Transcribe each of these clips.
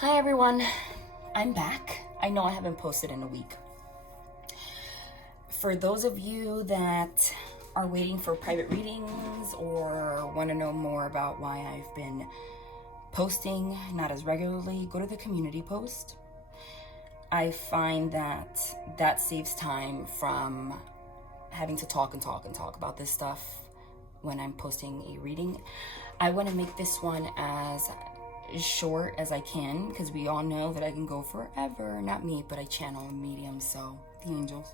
Hi everyone, I'm back. I know I haven't posted in a week. For those of you that are waiting for private readings or want to know more about why I've been posting not as regularly, go to the community post. I find that saves time from having to talk about this stuff when I'm posting a reading. I want to make this one as short as I can, because we all know that I can go forever. Not me, but I channel a medium, so the angels.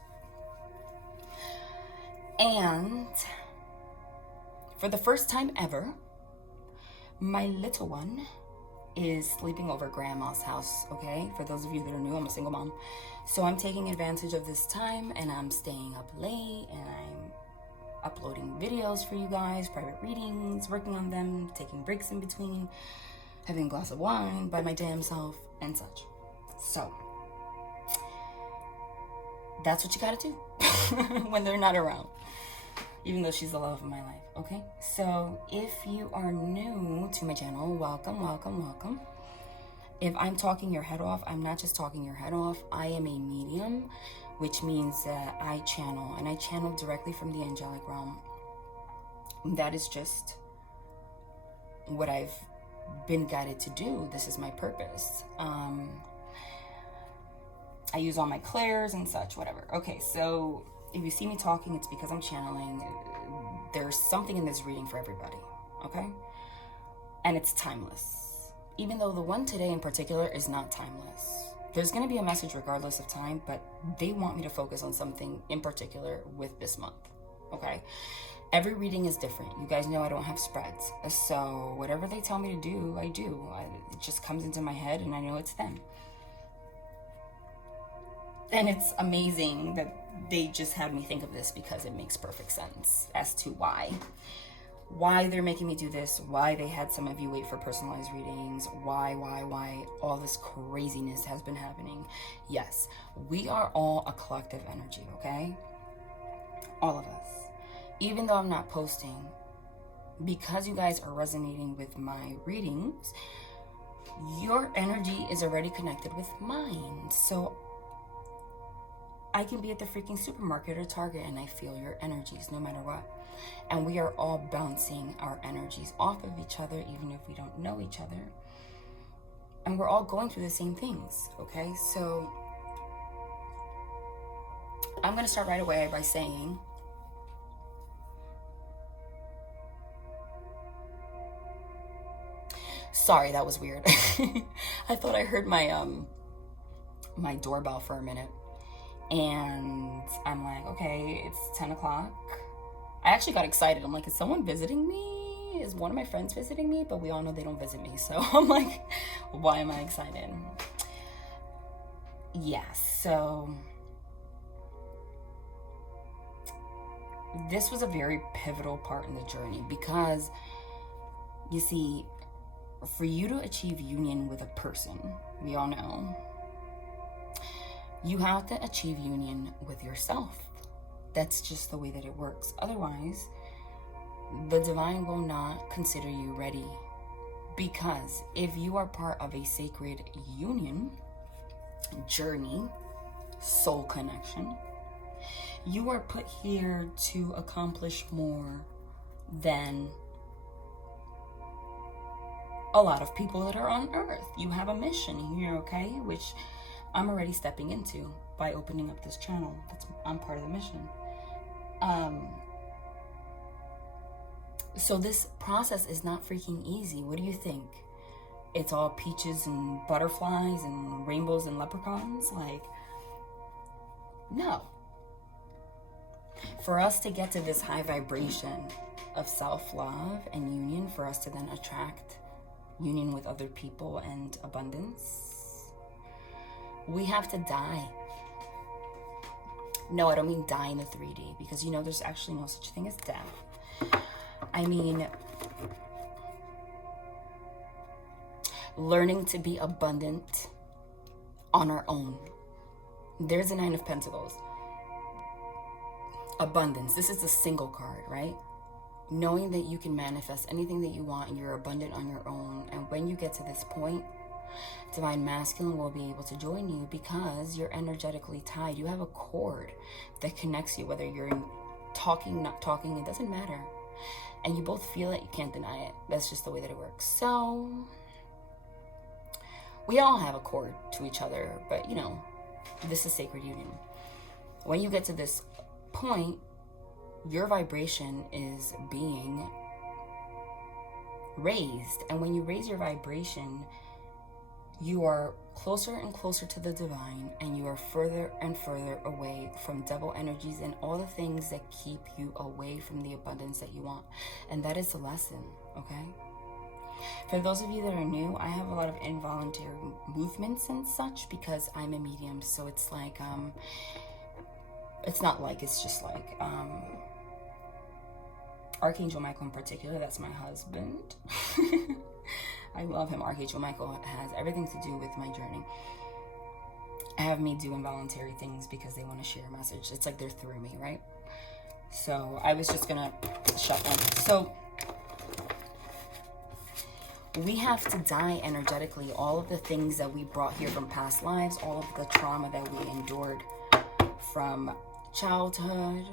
And for the first time ever, my little one is sleeping over grandma's house, okay? For those of you that are new, I'm a single mom. So I'm taking advantage of this time and I'm staying up late and I'm uploading videos for you guys, private readings, working on them, taking breaks in between, having a glass of wine by my damn self and such. So that's what you gotta do when they're not around, even though she's the love of my life, okay? So if you are new to my channel, welcome, welcome, welcome. If I'm talking your head off, I'm not just talking your head off. I am a medium, which means that I channel, and I channel directly from the angelic realm. That is just what I've been guided to do. This is my purpose. I use all my clairs and such, whatever. Okay, so if you see me talking, it's because I'm channeling. There's something in this reading for everybody, okay? And it's timeless. Even though the one today in particular is not timeless. There's going to be a message regardless of time, but they want me to focus on something in particular with this month, okay? Every reading is different. You guys know I don't have spreads. So whatever they tell me to do, I do. It just comes into my head and I know it's them. And it's amazing that they just have me think of this, because it makes perfect sense as to why they're making me do this, why they had some of you wait for personalized readings, why all this craziness has been happening. Yes, we are all a collective energy, okay? All of us. Even though I'm not posting, because you guys are resonating with my readings, your energy is already connected with mine. So I can be at the freaking supermarket or Target and I feel your energies no matter what. And we are all bouncing our energies off of each other, even if we don't know each other. And we're all going through the same things, okay? So I'm going to start right away by saying, sorry, that was weird. I thought I heard my my doorbell for a minute. And I'm like, okay, it's 10 o'clock. I actually got excited. I'm like, is someone visiting me? Is one of my friends visiting me? But we all know they don't visit me. So I'm like, why am I excited? Yeah, so this was a very pivotal part in the journey, because you see, for you to achieve union with a person, we all know, you have to achieve union with yourself. That's just the way that it works. Otherwise, the divine will not consider you ready. Because if you are part of a sacred union, journey, soul connection, you are put here to accomplish more than a lot of people that are on earth. You have a mission here, okay? Which I'm already stepping into by opening up this channel. I'm part of the mission. So this process is not freaking easy. What do you think? It's all peaches and butterflies and rainbows and leprechauns? Like, no. For us to get to this high vibration of self-love and union, for us to then attract union with other people and abundance, we have to die. No, I don't mean die in the 3D, because you know there's actually no such thing as death. I mean learning to be abundant on our own. There's the 9 of Pentacles. Abundance. This is a single card, right? Knowing that you can manifest anything that you want and you're abundant on your own. And when you get to this point, Divine Masculine will be able to join you because you're energetically tied. You have a cord that connects you, whether you're talking, not talking, it doesn't matter. And you both feel it, you can't deny it. That's just the way that it works. So we all have a cord to each other, but you know, this is sacred union. When you get to this point, your vibration is being raised. And when you raise your vibration, you are closer and closer to the divine, and you are further and further away from devil energies and all the things that keep you away from the abundance that you want. And that is the lesson, okay? For those of you that are new, I have a lot of involuntary movements and such because I'm a medium. So it's like, it's not like, it's just like, Archangel Michael in particular, that's my husband. I love him. Archangel Michael has everything to do with my journey. Have me do involuntary things because they want to share a message. It's like they're through me, right? So I was just gonna shut them. So we have to die energetically. All of the things that we brought here from past lives, all of the trauma that we endured from childhood,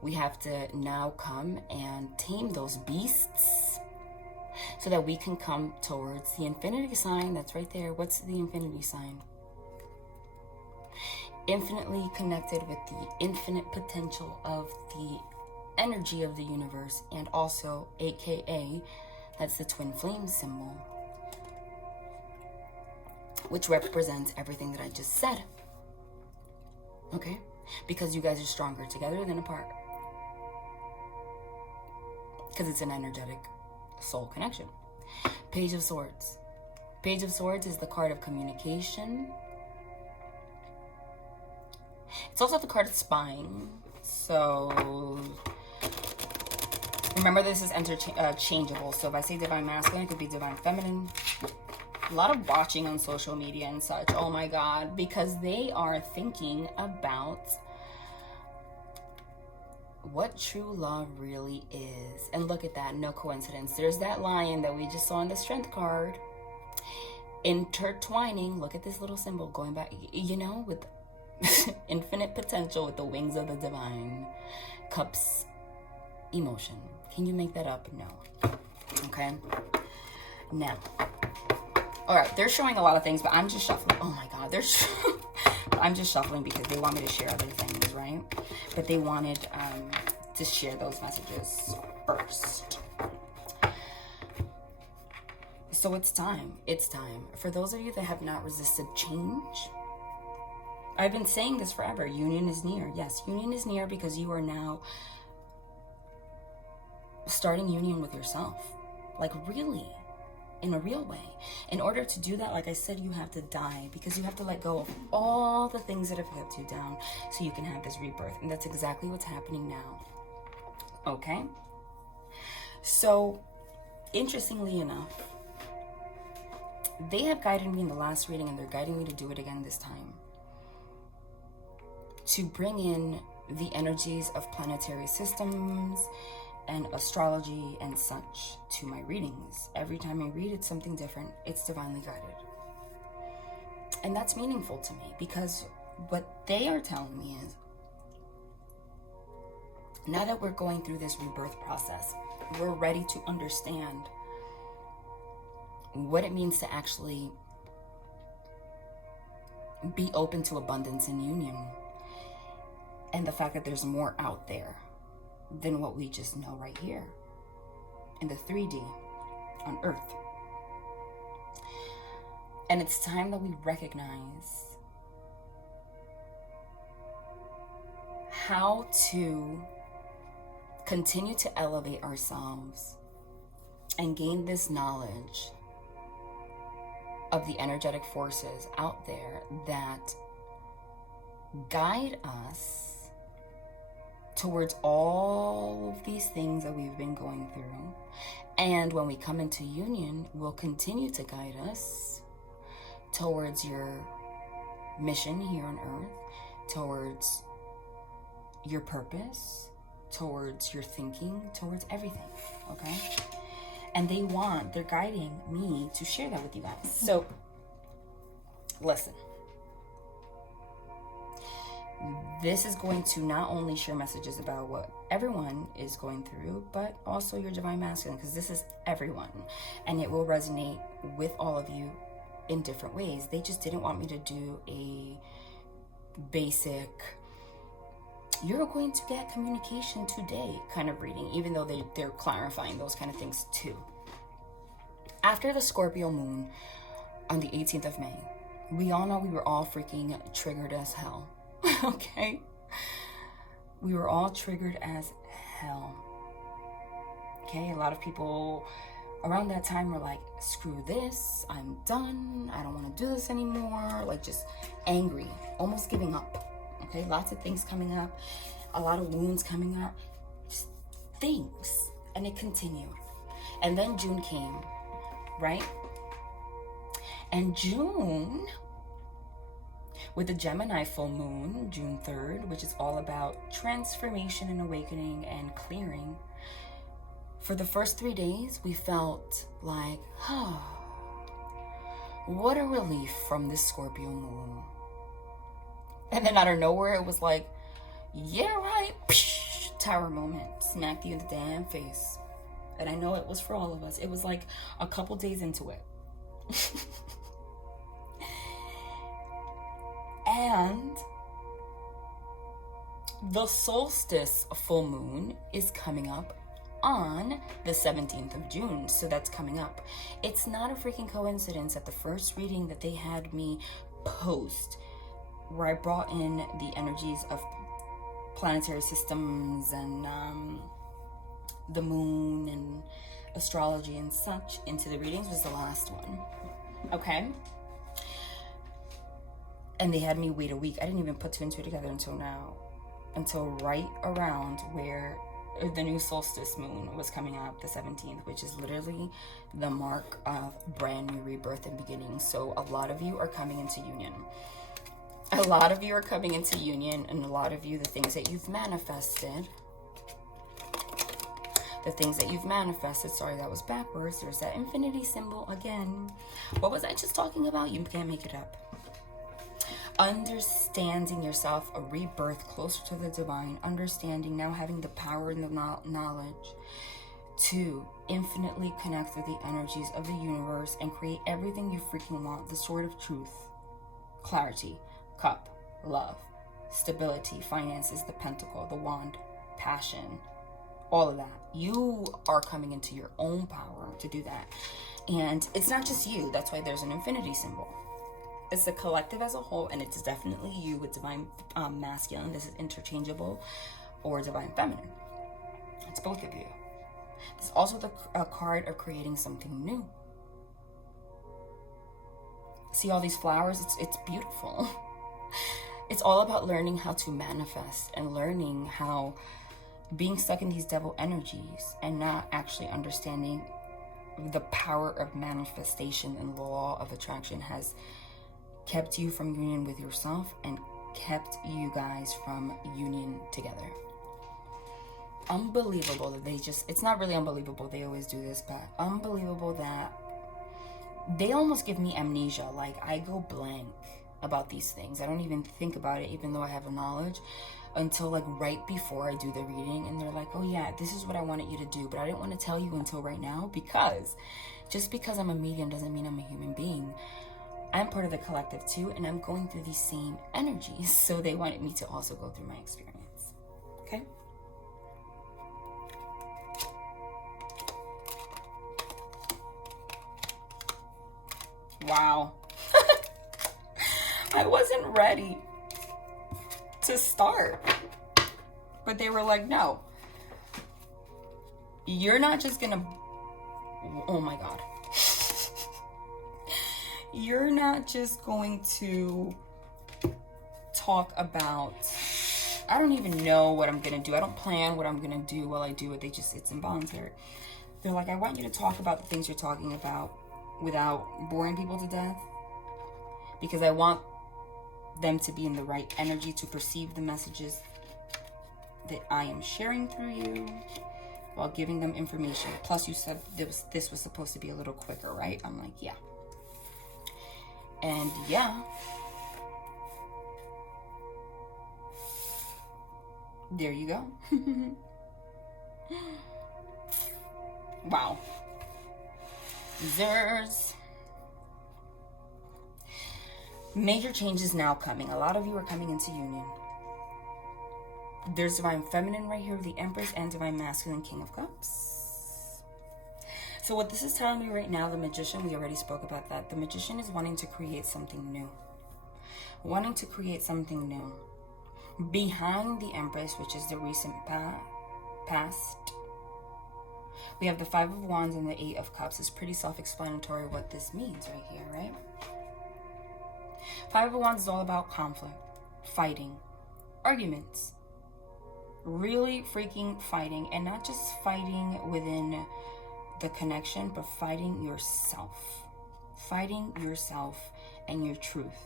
we have to now come and tame those beasts so that we can come towards the infinity sign that's right there. What's the infinity sign? Infinitely connected with the infinite potential of the energy of the universe, and also AKA, that's the twin flame symbol, which represents everything that I just said. Okay? Because you guys are stronger together than apart. Because it's an energetic soul connection. Page of Swords. Page of Swords is the card of communication. It's also the card of spying. So remember, this is interchangeable. So if I say divine masculine, it could be divine feminine. A lot of watching on social media and such. Oh my God, because they are thinking about what true love really is. And look at that, no coincidence. There's that lion that we just saw in the strength card. Intertwining, look at this little symbol going back, you know, with infinite potential with the wings of the divine. Cups, emotion. Can you make that up? No. Okay. Now, all right, they're showing a lot of things, but I'm just shuffling. Oh my God, I'm just shuffling because they want me to share other things, right? But they wanted to share those messages first. So it's time. It's time. For those of you that have not resisted change, I've been saying this forever. Union is near. Yes, union is near because you are now starting union with yourself. Like really, in a real way. In order to do that, like I said, you have to die because you have to let go of all the things that have kept you down so you can have this rebirth. And that's exactly what's happening now. Okay? So, interestingly enough, they have guided me in the last reading and they're guiding me to do it again this time. To bring in the energies of planetary systems and astrology and such to my readings. Every time I read, it's something different. It's divinely guided. And that's meaningful to me because what they are telling me is, now that we're going through this rebirth process, we're ready to understand what it means to actually be open to abundance and union. And the fact that there's more out there than what we just know right here in the 3D on Earth. And it's time that we recognize how to continue to elevate ourselves and gain this knowledge of the energetic forces out there that guide us towards all of these things that we've been going through. And when we come into union, will continue to guide us towards your mission here on Earth, towards your purpose, towards your thinking, towards everything, okay? And they're guiding me to share that with you guys. So, listen. This is going to not only share messages about what everyone is going through, but also your divine masculine, because this is everyone. And it will resonate with all of you in different ways. They just didn't want me to do a basic, you're going to get communication today kind of reading, even though they're clarifying those kind of things too. After the Scorpio moon on the 18th of May, we all know we were all freaking triggered as hell. Okay? We were all triggered as hell. Okay? A lot of people around that time were like, screw this, I'm done, I don't want to do this anymore. Like, just angry, almost giving up. Okay? Lots of things coming up, a lot of wounds coming up, just things. And it continued. And then June came, right? And June, with the Gemini full moon, June 3rd, which is all about transformation and awakening and clearing, for the first 3 days, we felt like, what a relief from this Scorpio moon. And then out of nowhere, it was like, yeah, right, psh, tower moment, smacked you in the damn face. And I know it was for all of us. It was like a couple days into it. And the solstice full moon is coming up on the 17th of June. So that's coming up. It's not a freaking coincidence that the first reading that they had me post, where I brought in the energies of planetary systems and the moon and astrology and such into the readings, was the last one. Okay? And they had me wait a week. I didn't even put two and two together until now. Until right around where the new solstice moon was coming up, the 17th, which is literally the mark of brand new rebirth and beginning. So a lot of you are coming into union. A lot of you are coming into union, and a lot of you, the things that you've manifested, sorry, that was backwards. There's that infinity symbol again. What was I just talking about? You can't make it up. Understanding yourself, a rebirth closer to the divine, understanding, now having the power and the knowledge to infinitely connect with the energies of the universe and create everything you freaking want. The sword of truth, clarity, cup, love, stability, finances, the pentacle, the wand, passion, all of that. You are coming into your own power to do that. And it's not just you. That's why there's an infinity symbol. It's the collective as a whole, and it's definitely you with divine masculine. This is interchangeable, or divine feminine. It's both of you. There's also a card of creating something new. See all these flowers? It's beautiful. It's all about learning how to manifest and learning how being stuck in these devil energies and not actually understanding the power of manifestation and the law of attraction has kept you from union with yourself and kept you guys from union together. Unbelievable that it's not really unbelievable, they always do this, but unbelievable that they almost give me amnesia. Like, I go blank about these things. I don't even think about it, even though I have a knowledge, until like right before I do the reading, and they're like, oh yeah, this is what I wanted you to do, but I didn't want to tell you until right now, because just because I'm a medium doesn't mean I'm a human being. I'm part of the collective too, and I'm going through these same energies, so they wanted me to also go through my experience. Okay? Wow. I wasn't ready to start, but they were like, no, you're not just gonna, oh my God. You're not just going to talk about, I don't even know what I'm going to do. I don't plan what I'm going to do while I do it. It's involuntary. They're like, I want you to talk about the things you're talking about without boring people to death, because I want them to be in the right energy to perceive the messages that I am sharing through you. while giving them information. Plus, you said this was supposed to be a little quicker, right? I'm like, yeah. And yeah. There you go. Wow. There's major changes now coming. A lot of you are coming into union. There's Divine Feminine right here, the Empress, and Divine Masculine, King of Cups. So what this is telling me right now, the Magician, we already spoke about that. The Magician is wanting to create something new. Wanting to create something new. Behind the Empress, which is the recent past, we have the Five of Wands and the Eight of Cups. It's pretty self-explanatory what this means right here, right? Five of Wands is all about conflict, fighting, arguments. Really freaking fighting, and not just fighting within the connection, but fighting yourself. Fighting yourself and your truth.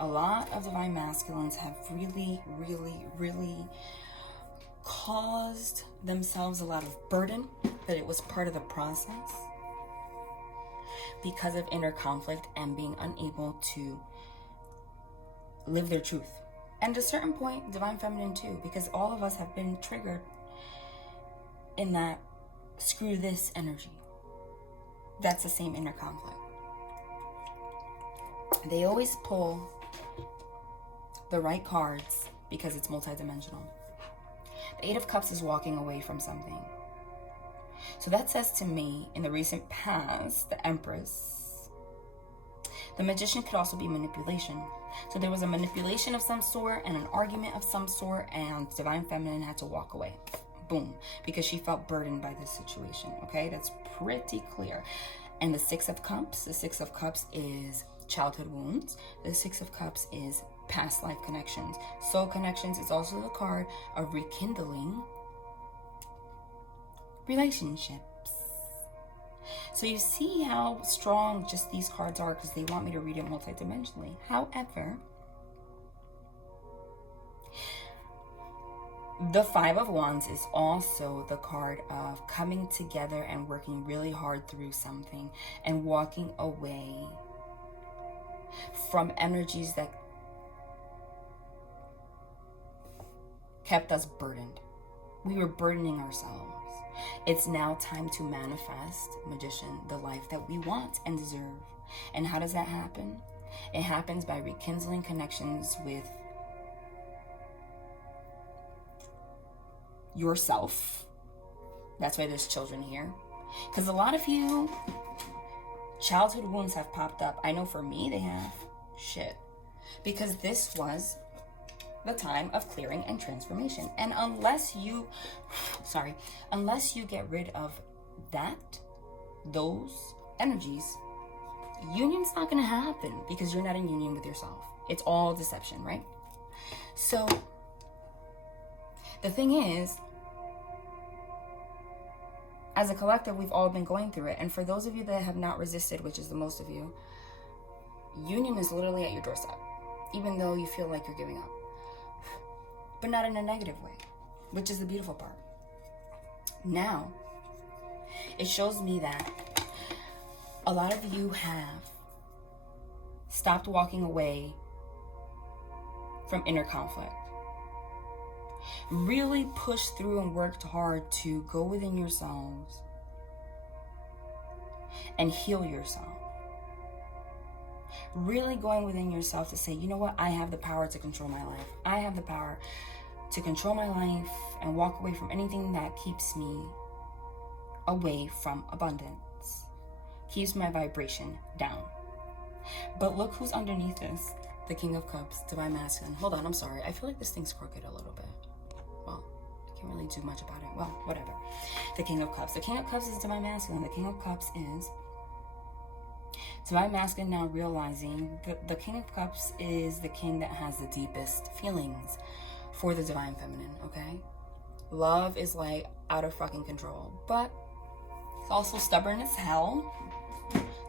A lot of Divine Masculines have really caused themselves a lot of burden, but it was part of the process because of inner conflict and being unable to live their truth. And at a certain point, Divine Feminine too, because all of us have been triggered in that screw this energy. That's the same inner conflict. They always pull the right cards because it's multidimensional. The Eight of Cups is walking away from something. So that says to me, in the recent past, the Empress, the Magician could also be manipulation. So there was a manipulation of some sort and an argument of some sort, and Divine Feminine had to walk away. Boom. Because she felt burdened by this situation. Okay, that's pretty clear. And the Six of Cups is childhood wounds. The Six of Cups is past life connections. Soul connections is also the card of rekindling relationships. So you see how strong just these cards are, because they want me to read it multidimensionally. However, the Five of Wands is also the card of coming together and working really hard through something and walking away from energies that kept us burdened. We were burdening ourselves. It's now time to manifest, Magician, the life that we want and deserve. And how does that happen? It happens by rekindling connections with yourself. That's why there's children here. Because a lot of you, childhood wounds have popped up. I know for me they have. Shit. Because this was the time of clearing and transformation. And unless you get rid of those energies, union's not going to happen, because you're not in union with yourself. It's all deception, right? So the thing is, as a collective, we've all been going through it. And for those of you that have not resisted, which is the most of you, union is literally at your doorstep, even though you feel like you're giving up. But not in a negative way, which is the beautiful part. Now, it shows me that a lot of you have stopped walking away from inner conflict. Really pushed through and worked hard to go within yourselves and heal yourself. Really going within yourself to say, you know what? I have the power to control my life. I have the power to control my life and walk away from anything that keeps me away from abundance, keeps my vibration down. But look who's underneath this. The King of Cups, Divine Masculine. Hold on, I'm sorry. I feel like this thing's crooked a little bit. Well, I can't really do much about it. Well, whatever. The King of Cups. The King of Cups is Divine Masculine. The King of Cups is Divine Masculine, now realizing that the King of Cups is the king that has the deepest feelings for the Divine Feminine, okay? Love is like out of fucking control, but he's also stubborn as hell.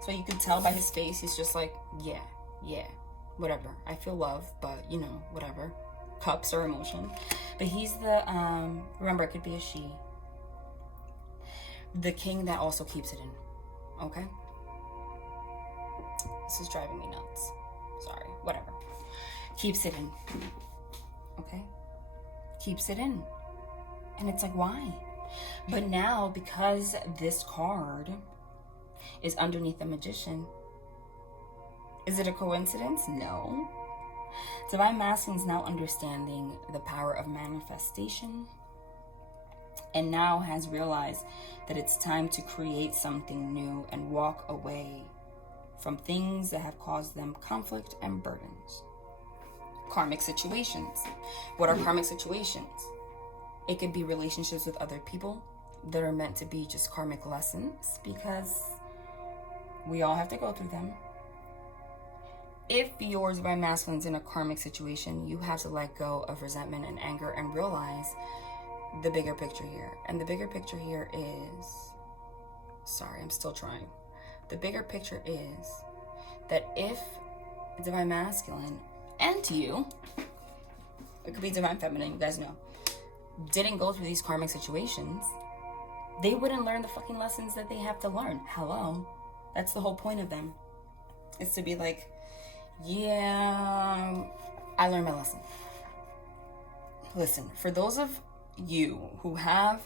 So you can tell by his face, he's just like, yeah, whatever. I feel love, but you know, whatever. Cups are emotion. But he's the, remember, it could be a she. the king that also keeps it in. Okay? This is driving me nuts. Sorry, whatever. Keeps it in. Okay? Keeps it in. And it's like, why? But now, because this card is underneath the magician, is it a coincidence? No. Divine Masculine is now understanding the power of manifestation, and now has realized that it's time to create something new and walk away from things that have caused them conflict and burdens. Karmic situations. What are karmic situations? It could be relationships with other people that are meant to be just karmic lessons, because we all have to go through them. If your Divine Masculine's in a karmic situation, you have to let go of resentment and anger and realize the bigger picture here. And the bigger picture here is, sorry, I'm still trying. The bigger picture is that if Divine Masculine and you, it could be Divine Feminine, you guys know, didn't go through these karmic situations, they wouldn't learn the fucking lessons that they have to learn. Hello. That's the whole point of them. It's to be like, yeah, I learned my lesson. Listen, for those of you who have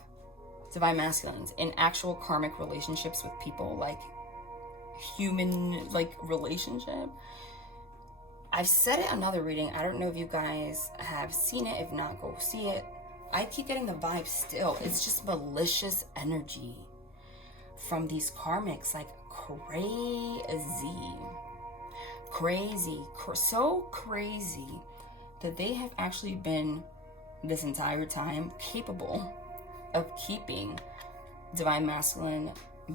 Divine Masculines in actual karmic relationships with people, like human, like relationship, I've said it in another reading. I don't know if you guys have seen it. If not, go see it. I keep getting the vibe still. It's just malicious energy from these karmics, like crazy, so crazy that they have actually been this entire time capable of keeping Divine Masculine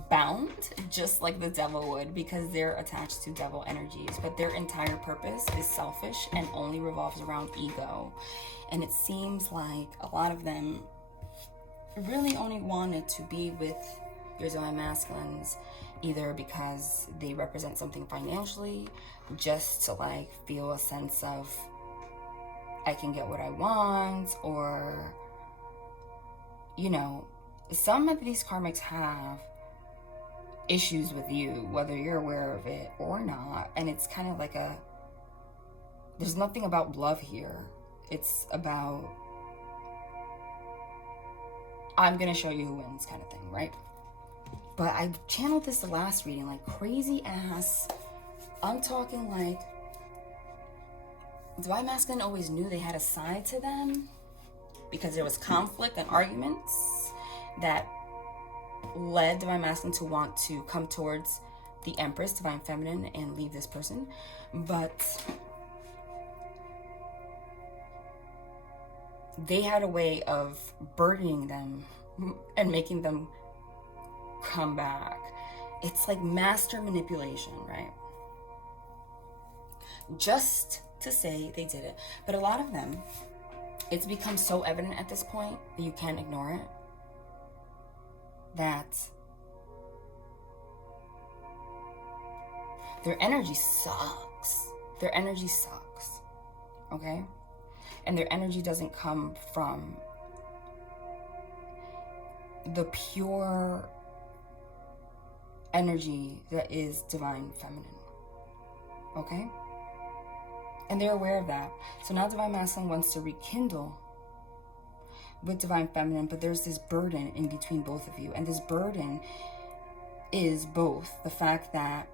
bound, just like the devil would, because they're attached to devil energies. But their entire purpose is selfish and only revolves around ego. And it seems like a lot of them really only wanted to be with your Divine Masculines either because they represent something financially, just to like feel a sense of I can get what I want, or, you know, some of these karmics have issues with you, whether you're aware of it or not. And it's kind of like there's nothing about love here. It's about, I'm gonna show you who wins kind of thing, right? But I channeled this the last reading, like crazy ass. I'm talking like Divine Masculine always knew they had a side to them because there was conflict and arguments that led Divine Masculine to want to come towards the Empress, Divine Feminine, and leave this person. But they had a way of burdening them and making them come back. It's like master manipulation, right? Just to say they did it. But a lot of them, it's become so evident at this point that you can't ignore it, that their energy sucks. Their energy sucks. Okay? And their energy doesn't come from the pure energy that is Divine Feminine. Okay? And they're aware of that. So now Divine Masculine wants to rekindle with Divine Feminine, but there's this burden in between both of you. And this burden is both the fact that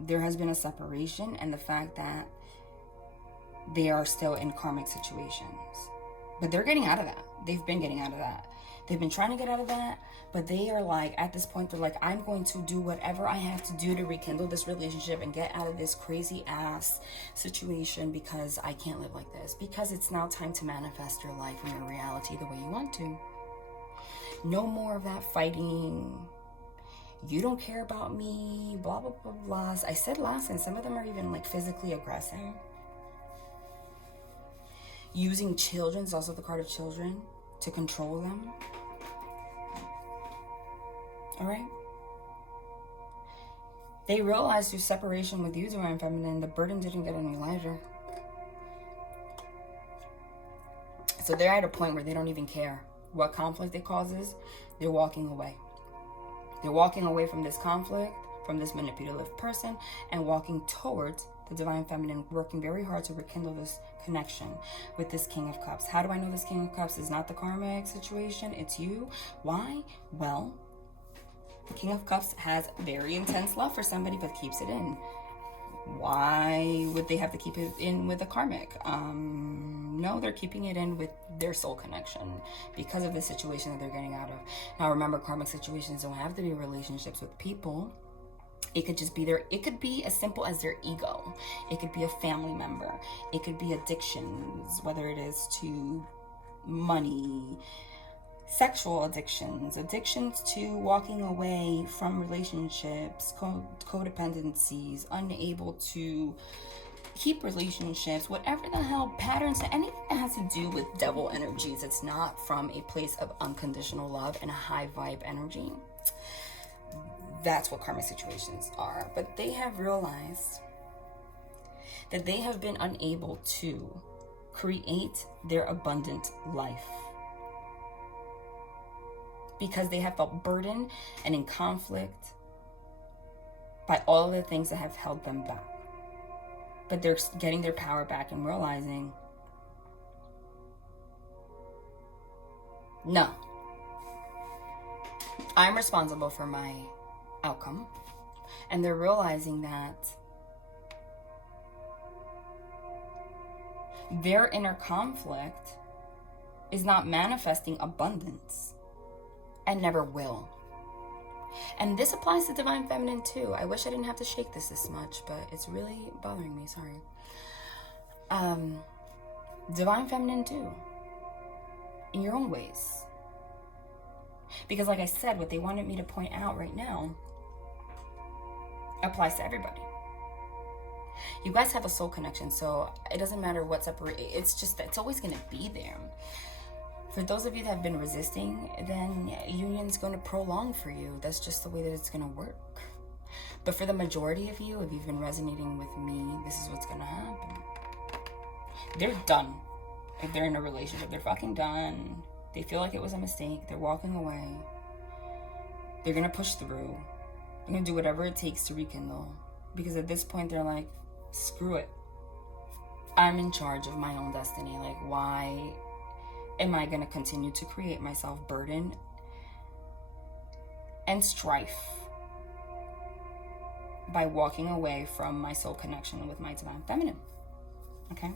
there has been a separation and the fact that they are still in karmic situations. But they're getting out of that. They've been getting out of that. They've been trying to get out of that, but they are like, at this point, they're like, I'm going to do whatever I have to do to rekindle this relationship and get out of this crazy ass situation, because I can't live like this. Because it's now time to manifest your life and your reality the way you want to. No more of that fighting. You don't care about me, blah, blah, blah, blah. I said last time, some of them are even like physically aggressive. Using children, is also the card of children, to control them. All right? They realized through separation with you, Divine Feminine, the burden didn't get any lighter. So they're at a point where they don't even care what conflict it causes. They're walking away. They're walking away from this conflict, from this manipulative person, and walking towards the Divine Feminine, working very hard to rekindle this connection with this King of Cups. How do I know this King of Cups is not the karmic situation? It's you. Why? Well, the King of Cups has very intense love for somebody, but keeps it in. Why would they have to keep it in with the karmic? No, they're keeping it in with their soul connection because of the situation that they're getting out of. Now, remember, karmic situations don't have to be relationships with people. It could just be it could be as simple as their ego. It could be a family member. It could be addictions, whether it is to money, sexual addictions to walking away from relationships, codependencies, unable to keep relationships, whatever the hell patterns, anything that has to do with devil energies. It's not from a place of unconditional love and a high vibe energy. That's what karmic situations are. But they have realized that they have been unable to create their abundant life because they have felt burdened and in conflict by all of the things that have held them back. But they're getting their power back and realizing, no, I'm responsible for my outcome. And they're realizing that their inner conflict is not manifesting abundance and never will. And this applies to Divine Feminine too. I wish I didn't have to shake this much, but it's really bothering me, sorry. Divine Feminine too, in your own ways. Because like I said, what they wanted me to point out right now applies to everybody. You guys have a soul connection, so it doesn't matter what separates. It's just that it's always going to be there. For those of you that have been resisting, then union's going to prolong for you. That's just the way that it's going to work. But for the majority of you, if you've been resonating with me, this is what's going to happen. They're done. If they're in a relationship, they're fucking done. They feel like it was a mistake. They're walking away. They're going to push through. They're going to do whatever it takes to rekindle. Because at this point, they're like, screw it. I'm in charge of my own destiny. Like, why am I going to continue to create myself burden and strife by walking away from my soul connection with my Divine Feminine? Okay?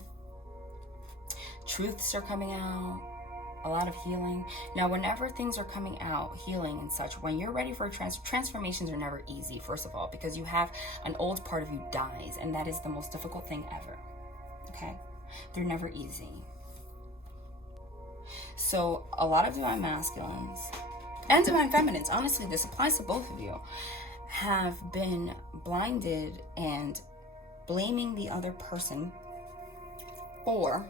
Truths are coming out. A lot of healing. Now, whenever things are coming out, healing and such, when you're ready for transformations are never easy, first of all, because you have an old part of you dies, and that is the most difficult thing ever. Okay? They're never easy. So, a lot of Divine Masculines and Divine Feminines, honestly, this applies to both of you, have been blinded and blaming the other person for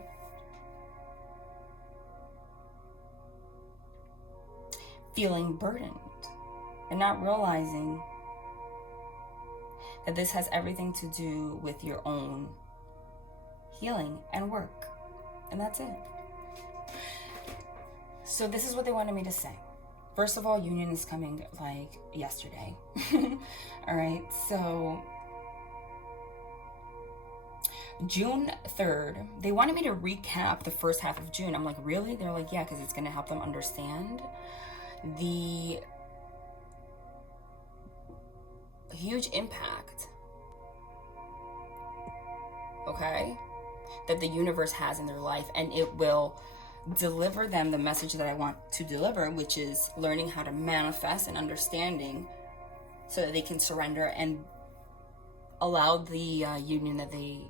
feeling burdened and not realizing that this has everything to do with your own healing and work. And that's it. So this is what they wanted me to say. First of all, union is coming like yesterday. All right. So June 3rd, they wanted me to recap the first half of June. I'm like, really? They're like, yeah, because it's going to help them understand the huge impact, okay, that the universe has in their life, and it will deliver them the message that I want to deliver, which is learning how to manifest and understanding so that they can surrender and allow the union that they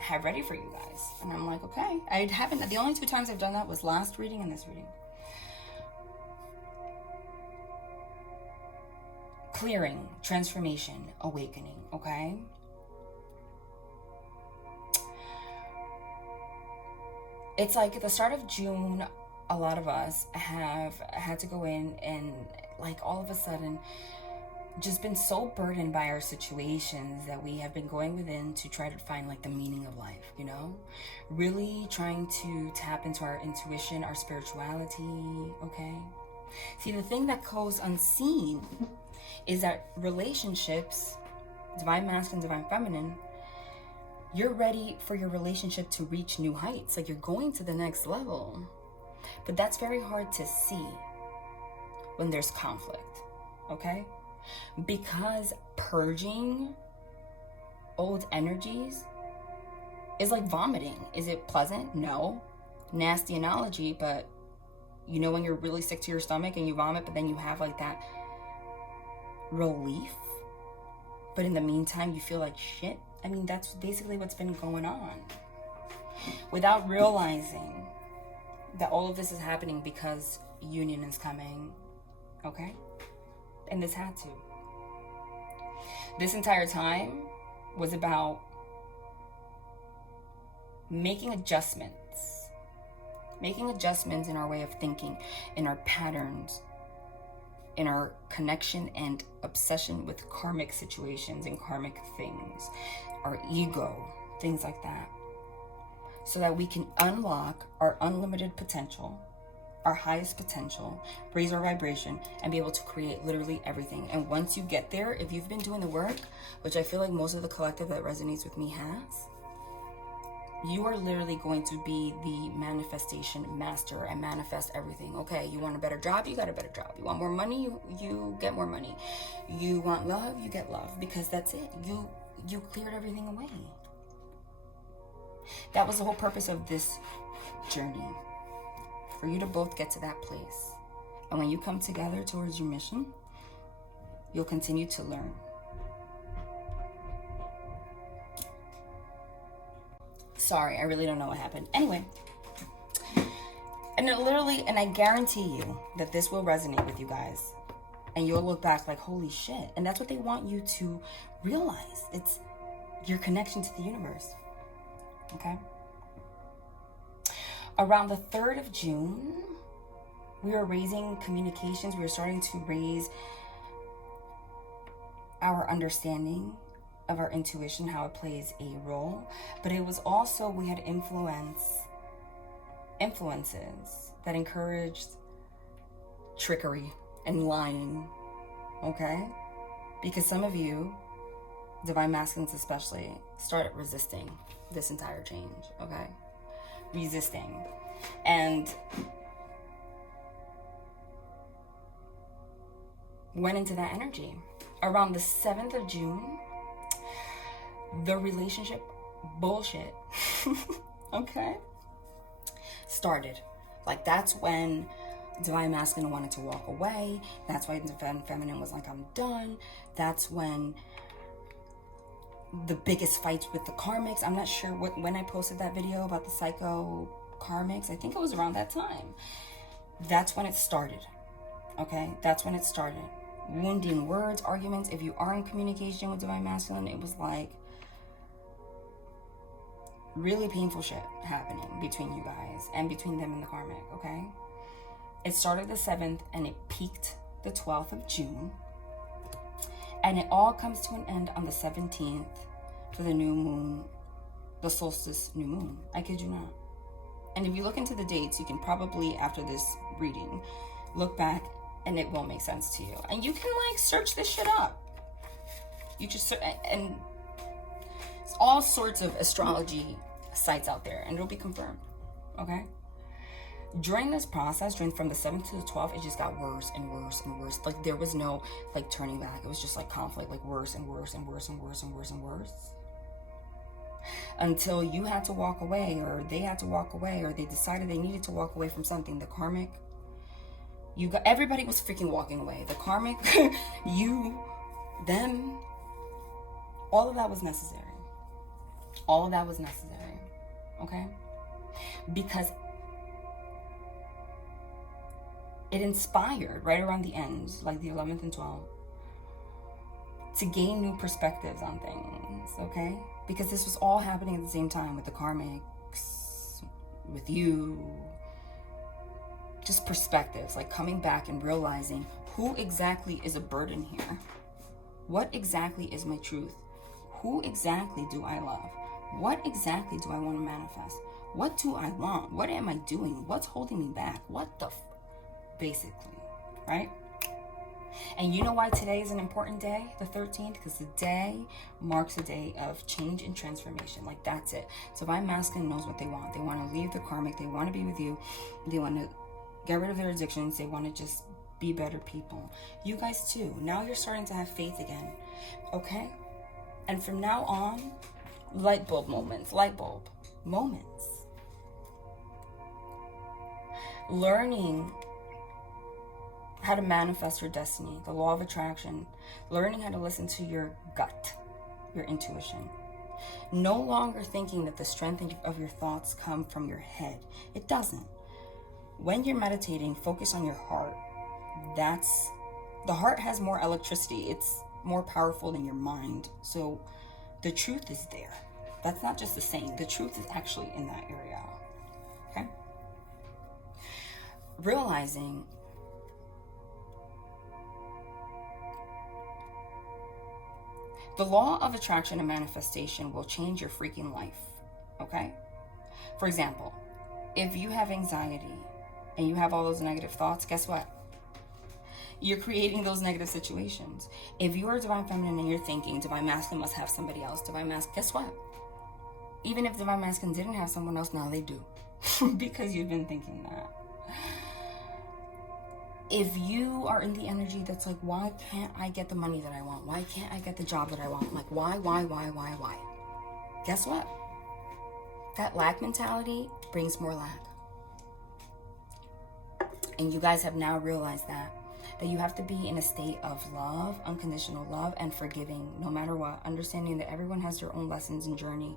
have ready for you guys. And I'm like, okay. I haven't, the only two times I've done that was last reading and this reading. Clearing, transformation, awakening, okay? It's like at the start of June, a lot of us have had to go in and like all of a sudden just been so burdened by our situations that we have been going within to try to find like the meaning of life, you know? Really trying to tap into our intuition, our spirituality, okay? See, the thing that goes unseen is that relationships, divine masculine, divine feminine, you're ready for your relationship to reach new heights. Like, you're going to the next level. But that's very hard to see when there's conflict, okay? Because purging old energies is like vomiting. Is it pleasant? No. Nasty analogy, but you know when you're really sick to your stomach and you vomit, but then you have like that relief, but in the meantime you feel like shit? I mean, that's basically what's been going on. Without realizing that all of this is happening because union is coming, okay? And this had to. This entire time was about making adjustments in our way of thinking, in our patterns, in our connection and obsession with karmic situations and karmic things, our ego, things like that, so that we can unlock our unlimited potential, our highest potential, raise our vibration, and be able to create literally everything. And once you get there, if you've been doing the work, which I feel like most of the collective that resonates with me has, you are literally going to be the manifestation master and manifest everything. Okay, you want a better job, you got a better job. You want more money, you get more money. You want love, you get love, because that's it. You cleared everything away. That was the whole purpose of this journey, for you to both get to that place. And when you come together towards your mission, you'll continue to learn. Sorry, I really don't know what happened. Anyway, and I guarantee you that this will resonate with you guys. And you'll look back like, holy shit. And that's what they want you to realize. It's your connection to the universe. Okay? Around the 3rd of June, we were raising communications. We were starting to raise our understanding of our intuition, how it plays a role. But it was also, we had influences that encouraged trickery and lying, okay? Because some of you, divine masculines especially, started resisting this entire change, okay? Resisting. And went into that energy. Around the 7th of June, the relationship bullshit, okay, started. Like, that's when divine masculine wanted to walk away. That's why divine feminine was like, I'm done. That's when the biggest fights with the karmics. I'm not sure when I posted that video about the psycho karmics. I think it was around that time. That's when it started. Okay, that's when it started. Wounding words, arguments. If you are in communication with divine masculine, it was like really painful shit happening between you guys and between them and the karmic, okay? It started the 7th and it peaked the 12th of June. And it all comes to an end on the 17th for the new moon, the solstice new moon. I kid you not. And if you look into the dates, you can probably, after this reading, look back and it will make sense to you. And you can like search this shit up. You just, and it's all sorts of astrology sites out there and it'll be confirmed, okay? During this process, from the 7th to the 12th, it just got worse and worse and worse. Like, there was no like turning back. It was just like conflict, like worse and worse and worse and worse and worse and worse, until you had to walk away, or they had to walk away, or they decided they needed to walk away from something. The karmic, everybody was freaking walking away. The karmic, you, them, all of that was necessary. All of that was necessary, okay? Because it inspired right around the end, like the 11th and 12th, to gain new perspectives on things, okay? Because this was all happening at the same time with the karmics, with you. Just perspectives, like coming back and realizing who exactly is a burden here. What exactly is my truth? Who exactly do I love? What exactly do I want to manifest? What do I want? What am I doing? What's holding me back? What the basically, right? And you know why today is an important day, the 13th? Because the day marks a day of change and transformation. Like, that's it. So Divine Masculine knows what they want. They want to leave the karmic. They want to be with you. They want to get rid of their addictions. They want to just be better people. You guys too. Now you're starting to have faith again. Okay? And from now on, light bulb moments. Learning how to manifest your destiny, the law of attraction, learning how to listen to your gut, your intuition. No longer thinking that the strength of your thoughts come from your head. It doesn't. When you're meditating, focus on your heart. The heart has more electricity. It's more powerful than your mind. So the truth is there. That's not just the saying. The truth is actually in that area. Okay? Realizing the law of attraction and manifestation will change your freaking life, okay? For example, if you have anxiety and you have all those negative thoughts, guess what? You're creating those negative situations. If you are Divine Feminine and you're thinking, Divine Masculine must have somebody else, Divine Masculine, guess what? Even if Divine Masculine didn't have someone else, now they do. Because you've been thinking that. If you are in the energy that's like, why can't I get the money that I want? Why can't I get the job that I want? Like, why? Guess what? That lack mentality brings more lack. And you guys have now realized that you have to be in a state of love, unconditional love, and forgiving no matter what. Understanding that everyone has their own lessons and journey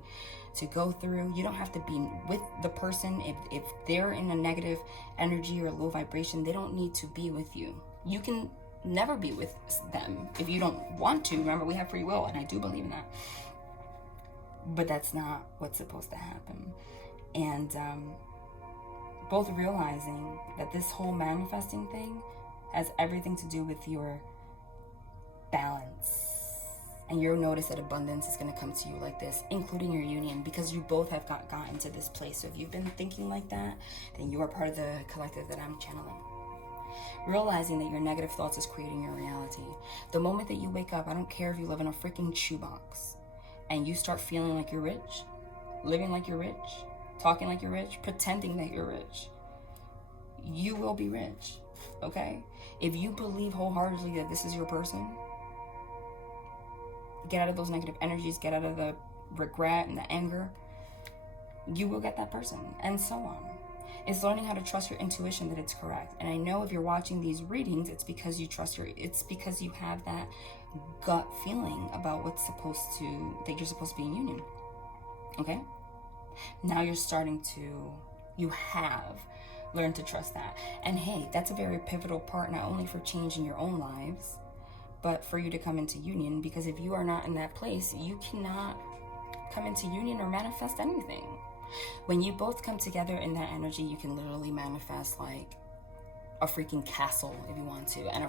to go through. You don't have to be with the person. If they're in a negative energy or low vibration, they don't need to be with you. You can never be with them if you don't want to. Remember, we have free will, and I do believe in that. But that's not what's supposed to happen. And both realizing that this whole manifesting thing has everything to do with your balance. And you'll notice that abundance is going to come to you like this, including your union, because you both have gotten to this place. So if you've been thinking like that, then you are part of the collective that I'm channeling. Realizing that your negative thoughts is creating your reality. The moment that you wake up, I don't care if you live in a freaking shoebox, and you start feeling like you're rich, living like you're rich, talking like you're rich, pretending that you're rich, you will be rich. Okay? If you believe wholeheartedly that this is your person, get out of those negative energies, get out of the regret and the anger, you will get that person, and so on. It's learning how to trust your intuition that it's correct. And I know if you're watching these readings, it's because you trust it's because you have that gut feeling about that you're supposed to be in union. Okay? Now you have learn to trust that. And hey, that's a very pivotal part, not only for changing your own lives, but for you to come into union, because if you are not in that place, you cannot come into union or manifest anything. When you both come together in that energy, you can literally manifest like a freaking castle if you want to, and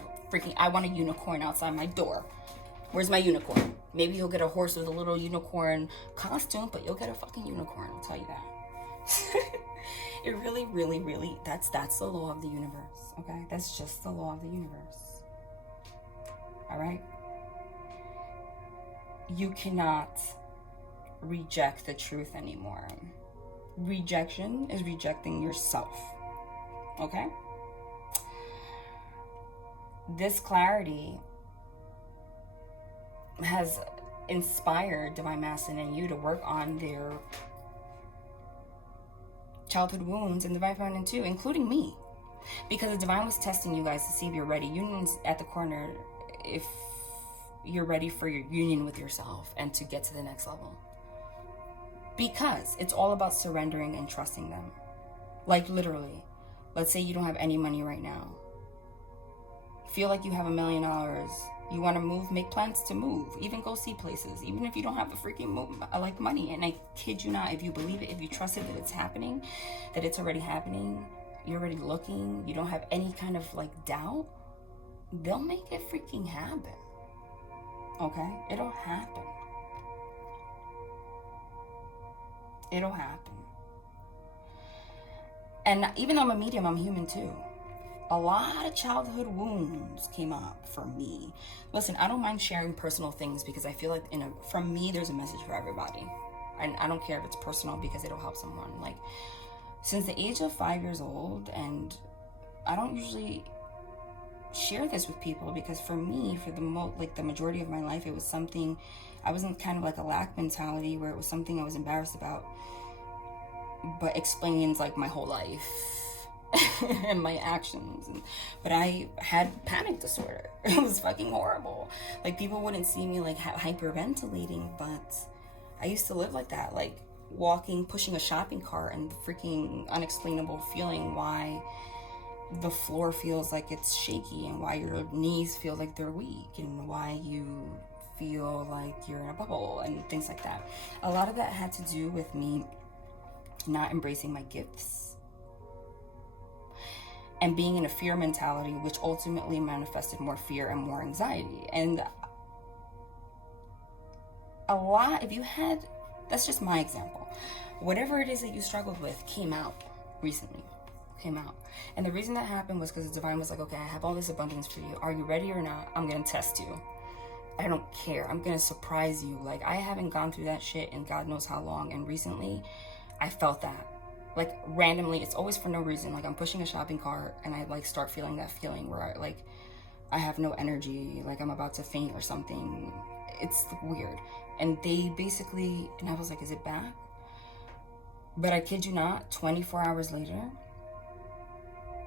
I want a unicorn outside my door. Where's my unicorn? Maybe you'll get a horse with a little unicorn costume, but you'll get a fucking unicorn, I'll tell you that. It really, really, really, that's the law of the universe, okay? That's just the law of the universe, all right? You cannot reject the truth anymore. Rejection is rejecting yourself, okay? This clarity has inspired Divine Masculine and you to work on their childhood wounds, and Divine Feminine too, including me, because the Divine was testing you guys to see if you're ready. Union's at the corner if you're ready for your union with yourself and to get to the next level, because it's all about surrendering and trusting them. Like literally, let's say you don't have any money right now, feel like you have $1 million, you want to move, make plans to move, even go see places, even if you don't have the freaking money. And I kid you not, if you believe it, if you trust it that it's happening, that it's already happening, you're already looking, you don't have any kind of like doubt, they'll make it freaking happen. Okay? It'll happen. It'll happen. And even though I'm a medium, I'm human too. A lot of childhood wounds came up for me. Listen, I don't mind sharing personal things because I feel like from me, there's a message for everybody. And I don't care if it's personal because it'll help someone. Like, since the age of 5 years old, and I don't usually share this with people because for me, for the majority of my life, it was something, I was in kind of like a lack mentality where it was something I was embarrassed about, but explains like my whole life and my actions. But I had panic disorder. It was fucking horrible. Like, people wouldn't see me like hyperventilating, but I used to live like that, like pushing a shopping cart, and the freaking unexplainable feeling why the floor feels like it's shaky, and why your knees feel like they're weak, and why you feel like you're in a bubble, and things like that. A lot of that had to do with me not embracing my gifts and being in a fear mentality, which ultimately manifested more fear and more anxiety. And that's just my example. Whatever it is that you struggled with came out recently. And the reason that happened was because the divine was like, okay, I have all this abundance for you. Are you ready or not? I'm going to test you. I don't care. I'm going to surprise you. Like, I haven't gone through that shit in God knows how long. And recently, I felt that. Like, randomly, it's always for no reason. Like, I'm pushing a shopping cart and I like start feeling that feeling where I have no energy. Like, I'm about to faint or something. It's weird. And and I was like, is it back? But I kid you not, 24 hours later,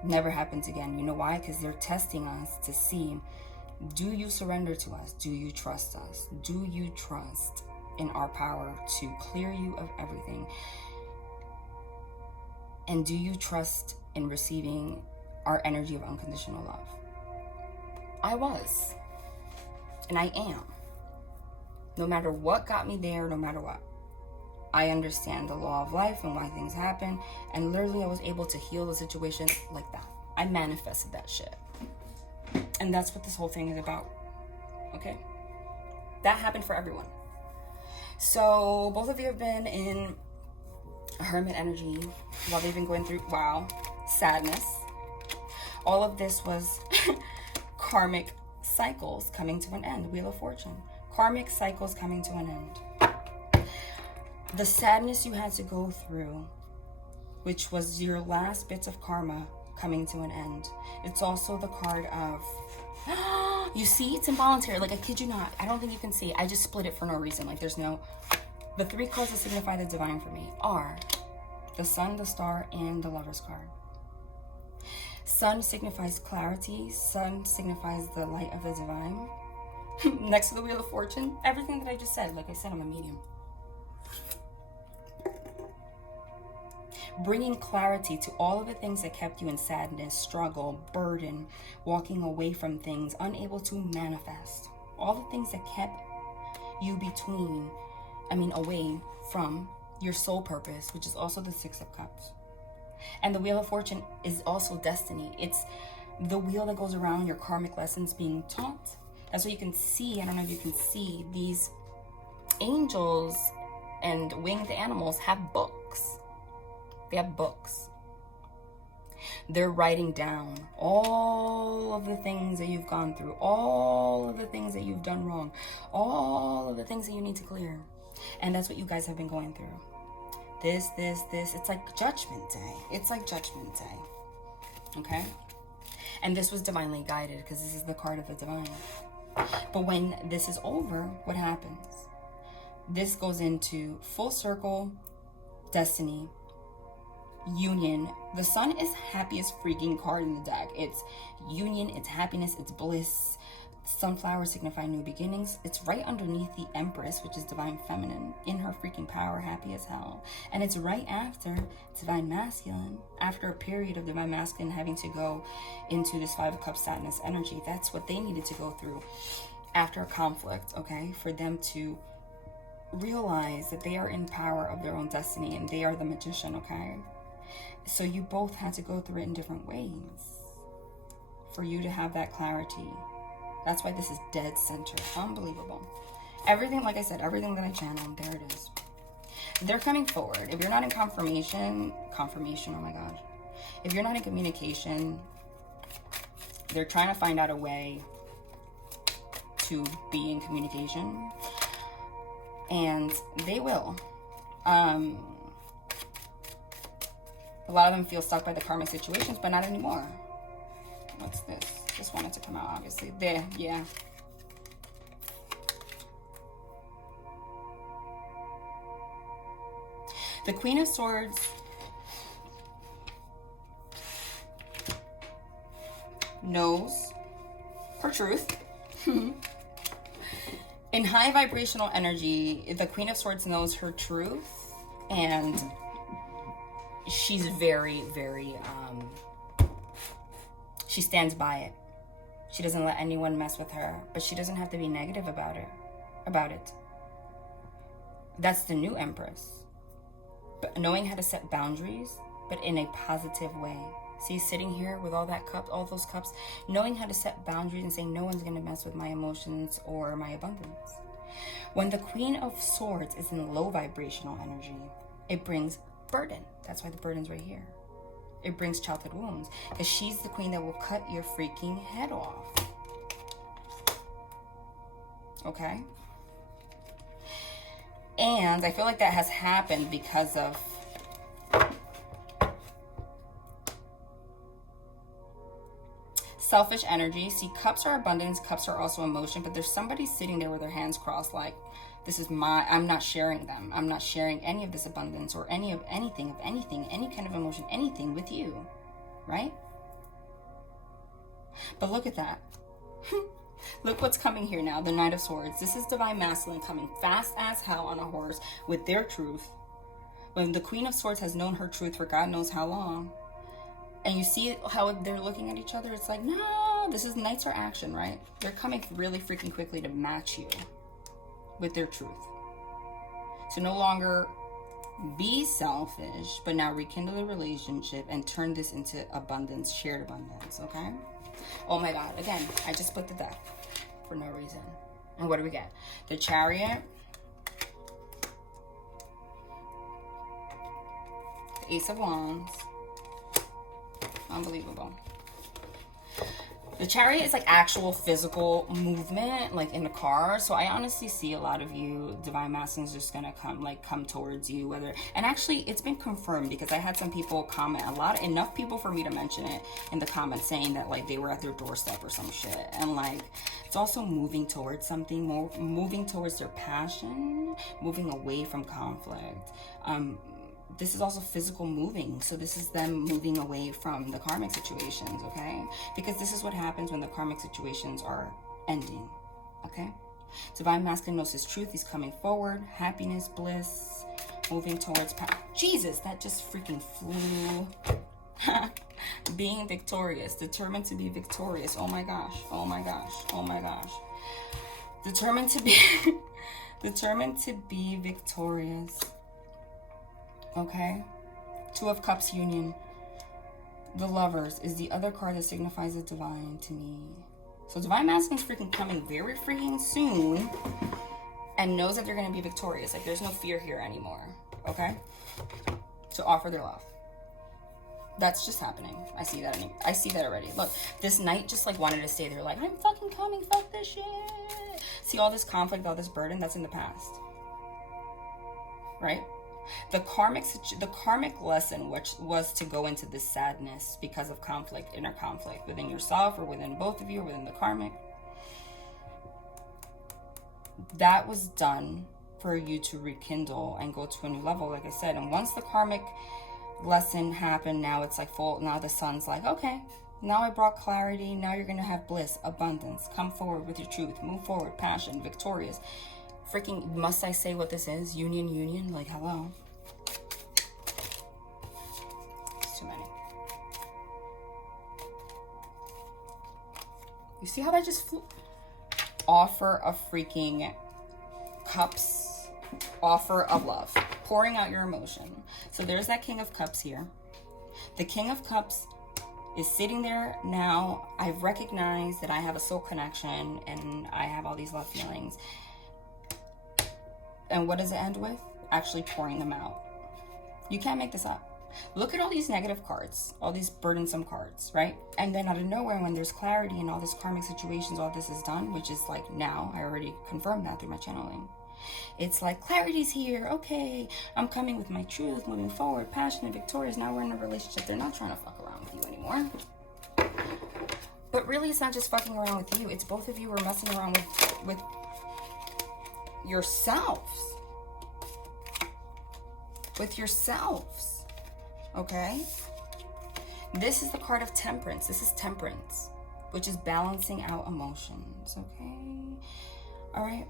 never happens again. You know why? Because they're testing us to see, do you surrender to us? Do you trust us? Do you trust in our power to clear you of everything? And do you trust in receiving our energy of unconditional love? I was. And I am. No matter what got me there, no matter what. I understand the law of life and why things happen. And literally I was able to heal the situation like that. I manifested that shit. And that's what this whole thing is about. Okay? That happened for everyone. So both of you have been in a hermit energy while they've been going through, sadness. All of this was karmic cycles coming to an end. Wheel of Fortune. Karmic cycles coming to an end. The sadness you had to go through, which was your last bits of karma coming to an end. It's also the card of, you see, it's involuntary. Like, I kid you not. I don't think you can see. I just split it for no reason. Like, the 3 cards that signify the divine for me are the Sun, the Star, and the Lover's card. Sun signifies clarity. Sun signifies the light of the divine. Next to the Wheel of Fortune, everything that I just said. Like I said, I'm a medium. Bringing clarity to all of the things that kept you in sadness, struggle, burden, walking away from things, unable to manifest. All the things that kept you away from your soul purpose, which is also the 6 of Cups. And the Wheel of Fortune is also destiny. It's the wheel that goes around your karmic lessons being taught. That's what you can see. I don't know if you can see, these angels and winged animals have books. They have books. They're writing down all of the things that you've gone through, all of the things that you've done wrong, all of the things that you need to clear. And that's what you guys have been going through. This. It's like Judgment Day. It's like Judgment Day. Okay? And this was divinely guided because this is the card of the divine. But when this is over, what happens? This goes into full circle, destiny, union. The Sun is happiest freaking card in the deck. It's union, it's happiness, it's bliss. Sunflowers signify new beginnings. It's right underneath the Empress, which is divine feminine, in her freaking power, happy as hell. And it's right after divine masculine, after a period of divine masculine having to go into this 5 of Cups sadness energy. That's what they needed to go through after a conflict, okay? For them to realize that they are in power of their own destiny and they are the magician, okay? So you both had to go through it in different ways for you to have that clarity That's why this is dead center. Unbelievable. Everything, like I said, everything that I channeled, there it is. They're coming forward. If you're not in confirmation, oh my God. If you're not in communication, they're trying to find out a way to be in communication. And they will. A lot of them feel stuck by the karmic situations, but not anymore. What's this? Just wanted to come out, obviously. There, yeah. The Queen of Swords knows her truth. In high vibrational energy, the Queen of Swords knows her truth, and she's very, very, she stands by it. She doesn't let anyone mess with her, but she doesn't have to be negative about it. That's the new Empress. But knowing how to set boundaries, but in a positive way. See, sitting here with all that cup, all those cups, knowing how to set boundaries and saying no one's going to mess with my emotions or my abundance. When the Queen of Swords is in low vibrational energy, it brings burden. That's why the burden's right here. It brings childhood wounds, because she's the queen that will cut your freaking head off. Okay? And I feel like that has happened because of selfish energy. See, cups are abundance, cups are also emotion, but there's somebody sitting there with their hands crossed like, this is I'm not sharing them. I'm not sharing any of this abundance or anything, any kind of emotion, anything with you, right? But look at that. Look what's coming here now, the Knight of Swords. This is Divine Masculine coming fast as hell on a horse with their truth. When the Queen of Swords has known her truth for God knows how long. And you see how they're looking at each other? It's like, no, this is Knights are action, right? They're coming really freaking quickly to match you with their truth. So no longer be selfish, but now rekindle the relationship and turn this into abundance, shared abundance, okay? Oh my God, again, I just split the deck for no reason. And what do we get? The Chariot, the Ace of Wands. Unbelievable. The Chariot is like actual physical movement, like in the car. So I honestly see a lot of you Divine Masculines just gonna come towards you, whether, and actually it's been confirmed because I had some people comment, enough people for me to mention it in the comments, saying that like they were at their doorstep or some shit. And like it's also moving towards something more, moving towards their passion, moving away from conflict. This is also physical moving. So this is them moving away from the karmic situations, okay? Because this is what happens when the karmic situations are ending, okay? Divine Masculine knows his truth. He's coming forward. Happiness, bliss, moving towards Jesus, that just freaking flew. Being victorious, determined to be victorious. Oh my gosh, oh my gosh, oh my gosh. Determined to be, determined to be victorious. Okay, Two of Cups union. The Lovers is the other card that signifies the divine to me. So Divine Masculine is freaking coming very freaking soon and knows that they're going to be victorious. Like there's no fear here anymore. Okay, to offer their love. That's just happening. I see that. I see that already. Look, this Knight just like wanted to stay there. Like, I'm fucking coming. Fuck this shit. See all this conflict, all this burden. That's in the past, right? The karmic lesson, which was to go into this sadness because of conflict, inner conflict within yourself or within both of you or within the karmic, that was done for you to rekindle and go to a new level, like I said. And once the karmic lesson happened, now it's like full, now the sun's like, okay, now I brought clarity, now you're gonna have bliss, abundance, come forward with your truth, move forward, passion, victorious. Freaking, must I say what this is? Union, like hello. It's too many. You see how that just flew? Offer of freaking cups, offer of love, pouring out your emotion. So there's that King of Cups here. The King of Cups is sitting there now. I've recognized that I have a soul connection and I have all these love feelings. And what does it end with? Actually pouring them out. You can't make this up. Look at all these negative cards, all these burdensome cards, right? And then out of nowhere, when there's clarity and all this karmic situations, all this is done, which is like now, I already confirmed that through my channeling. It's like, clarity's here. Okay, I'm coming with my truth, moving forward, passionate, victorious. Now we're in a relationship. They're not trying to fuck around with you anymore. But really, it's not just fucking around with you. It's both of you are messing around with yourselves. With yourselves. Okay? This is the card of temperance. This is temperance, which is balancing out emotions. Okay? All right?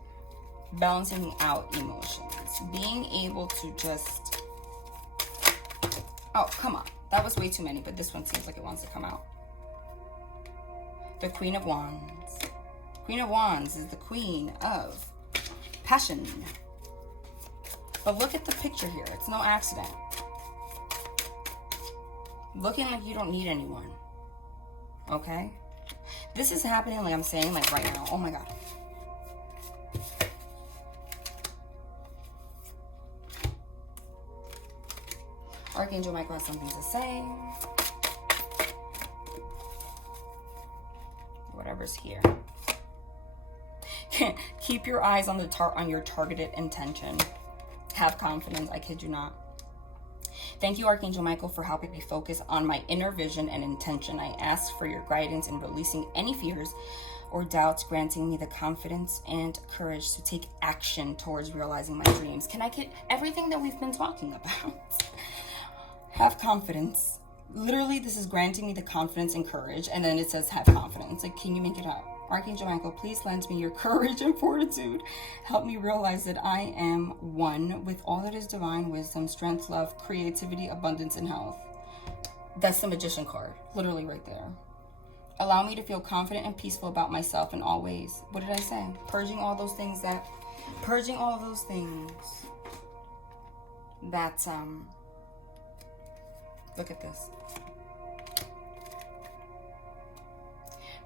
Balancing out emotions. Being able to just... Oh, come on. That was way too many, but this one seems like it wants to come out. The Queen of Wands. Queen of Wands is the queen of passion. But look at the picture here. It's no accident. Looking like you don't need anyone. Okay? This is happening, like I'm saying, like right now. Oh my God. Archangel Michael has something to say. Whatever's here. Keep your eyes on your targeted intention. Have confidence. I kid you not. Thank you, Archangel Michael, for helping me focus on my inner vision and intention. I ask for your guidance in releasing any fears or doubts, granting me the confidence and courage to take action towards realizing my dreams. Can I get everything that we've been talking about? Have confidence. Literally, this is granting me the confidence and courage. And then it says have confidence. Like, can you make it up? Archangel Michael, please lend me your courage and fortitude. Help me realize that I am one with all that is divine wisdom, strength, love, creativity, abundance, and health. That's the Magician card. Literally right there. Allow me to feel confident and peaceful about myself in all ways. What did I say? Purging all those things that... Look at this.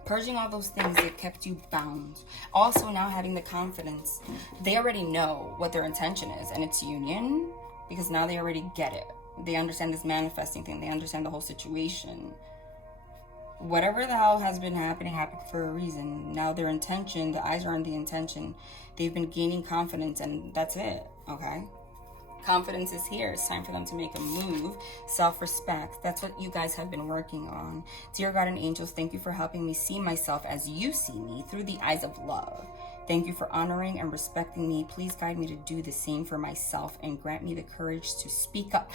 Purging all those things that kept you bound. Also now having the confidence. They already know what their intention is, and it's union, because now they already get it. They understand this manifesting thing. They understand the whole situation. Whatever the hell has been happening happened for a reason. Now their intention, the eyes are on the intention. They've been gaining confidence, and that's it. Okay? Confidence is here. It's time for them to make a move. Self-respect. That's what you guys have been working on. Dear God and angels, thank you for helping me see myself as you see me through the eyes of love. Thank you for honoring and respecting me. Please guide me to do the same for myself and grant me the courage to speak up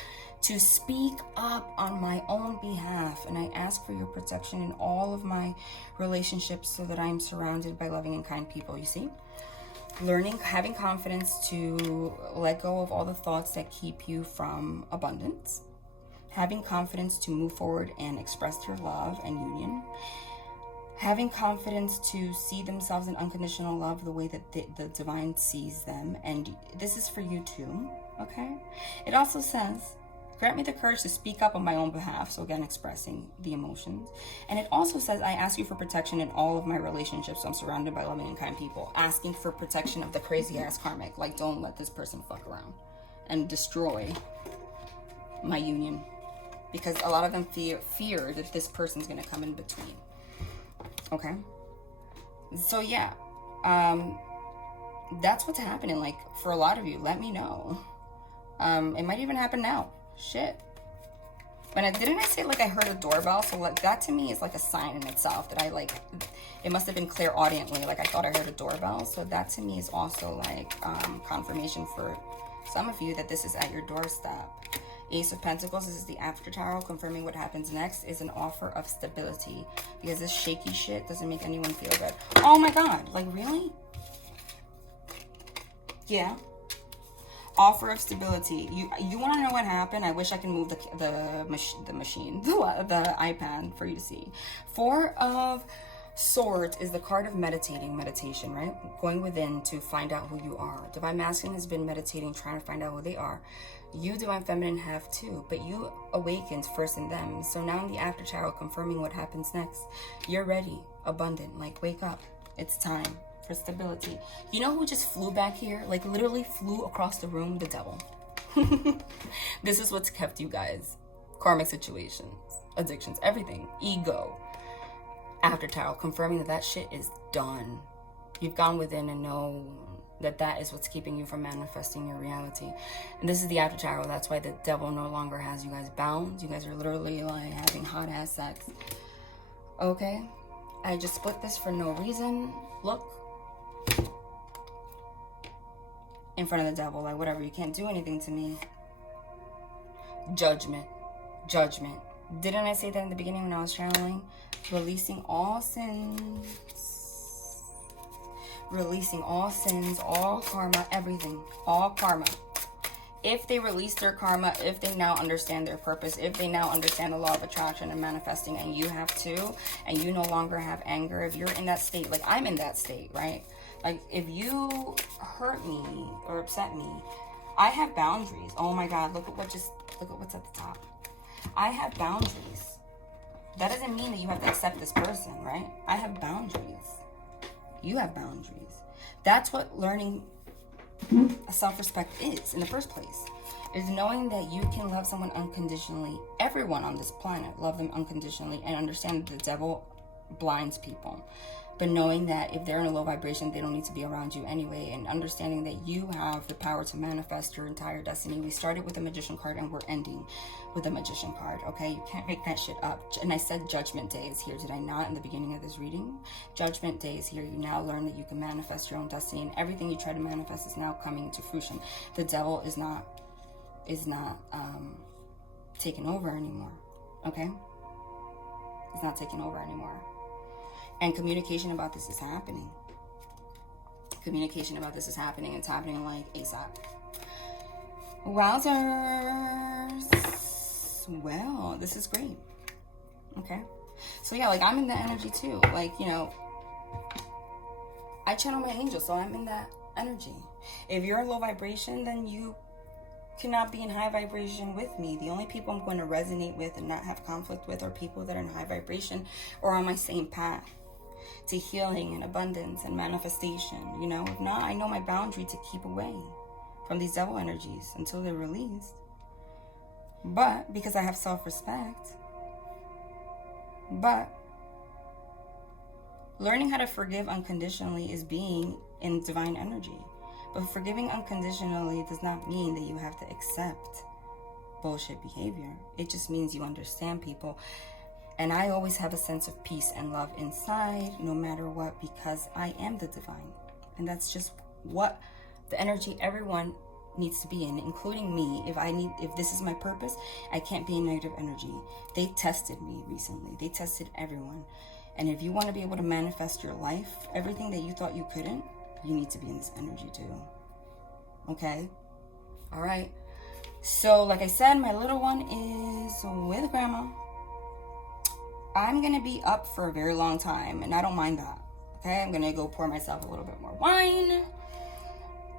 on my own behalf. And I ask for your protection in all of my relationships so that I am surrounded by loving and kind people. You see? Learning, having confidence to let go of all the thoughts that keep you from abundance. Having confidence to move forward and express your love and union. Having confidence to see themselves in unconditional love the way that the divine sees them. And this is for you too, okay? It also says, grant me the courage to speak up on my own behalf. So again, expressing the emotions. And it also says, I ask you for protection in all of my relationships. So I'm surrounded by loving and kind people. Asking for protection of the crazy ass karmic. Like, don't let this person fuck around and destroy my union. Because a lot of them fear that this person's going to come in between. Okay? So yeah. That's what's happening. Like, for a lot of you, let me know. It might even happen now. Shit. Didn't I say like I heard a doorbell? So like that to me is like a sign in itself that I like, it must have been clairaudiently. Like I thought I heard a doorbell. So that to me is also like confirmation for some of you that this is at your doorstep. Ace of Pentacles, this is the after tarot, confirming what happens next is an offer of stability. Because this shaky shit doesn't make anyone feel good. Oh my God, like really? Yeah. Offer of stability. You want to know what happened? I wish I can move the iPad for you to see. Four of Swords is the card of meditation, right? Going within to find out who you are. Divine Masculine has been meditating, trying to find out who they are. You, Divine Feminine, have too, but you awakened first in them. So now in the after child, confirming what happens next. You're ready, abundant, like wake up. It's time for stability. You know who just flew back here? Like literally flew across the room? The devil. This is what's kept you guys. Karmic situations, addictions, everything. Ego. After child, confirming that that shit is done. You've gone within and know that that is what's keeping you from manifesting your reality. And this is the after child. That's why the devil no longer has you guys bound. You guys are literally like having hot ass sex. Okay? I just split this for no reason. Look. In front of the devil, like whatever. You can't do anything to me. Judgment. Judgment. Didn't I say that in the beginning when I was channeling? Releasing all sins. Releasing all sins, all karma, everything. All karma. If they release their karma, if they now understand their purpose, if they now understand the law of attraction and manifesting, and you have too, and you no longer have anger, if you're in that state, like I'm in that state, right? Like if you hurt me or upset me, I have boundaries. Oh my God, look at what's at the top. I have boundaries. That doesn't mean that you have to accept this person, right? I have boundaries. You have boundaries. That's what learning self-respect is in the first place. Is knowing that you can love someone unconditionally. Everyone on this planet, love them unconditionally, and understand that the devil blinds people. But knowing that if they're in a low vibration, they don't need to be around you anyway. And understanding that you have the power to manifest your entire destiny. We started with the Magician card and we're ending with the Magician card, okay? You can't make that shit up. And I said Judgment Day is here, did I not, in the beginning of this reading? Judgment Day is here. You now learn that you can manifest your own destiny, and everything you try to manifest is now coming into fruition. The devil is not taking over anymore, okay? It's not taking over anymore. And communication about this is happening. Communication about this is happening. It's happening like ASAP. Wowzers. Well, this is great. Okay. So yeah, like I'm in that energy too. Like, you know, I channel my angels, so I'm in that energy. If you're in low vibration, then you cannot be in high vibration with me. The only people I'm going to resonate with and not have conflict with are people that are in high vibration or on my same path to healing and abundance and manifestation. You know, if not, I know my boundary to keep away from these devil energies until they're released. But because I have self-respect, but learning how to forgive unconditionally is being in divine energy. But forgiving unconditionally does not mean that you have to accept bullshit behavior. It just means you understand people. And I always have a sense of peace and love inside, no matter what, because I am the divine. And that's just what the energy everyone needs to be in, including me. If this is my purpose, I can't be in negative energy. They tested me recently. They tested everyone. And if you want to be able to manifest your life, everything that you thought you couldn't, you need to be in this energy too. Okay? All right. So, like I said, my little one is with grandma. I'm going to be up for a very long time, and I don't mind that. Okay? I'm going to go pour myself a little bit more wine.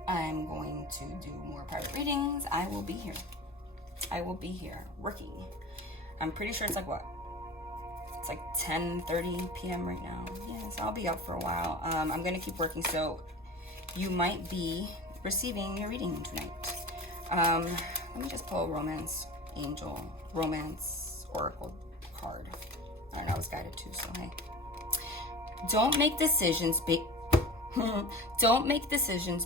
I'm going to do more private readings. I will be here. I will be here working. I'm pretty sure it's like what? It's like 10:30 p.m. right now. Yes, I'll be up for a while. I'm going to keep working, so you might be receiving your reading tonight. Let me just pull a romance oracle card. I don't know, I was guided too, so hey. Don't make decisions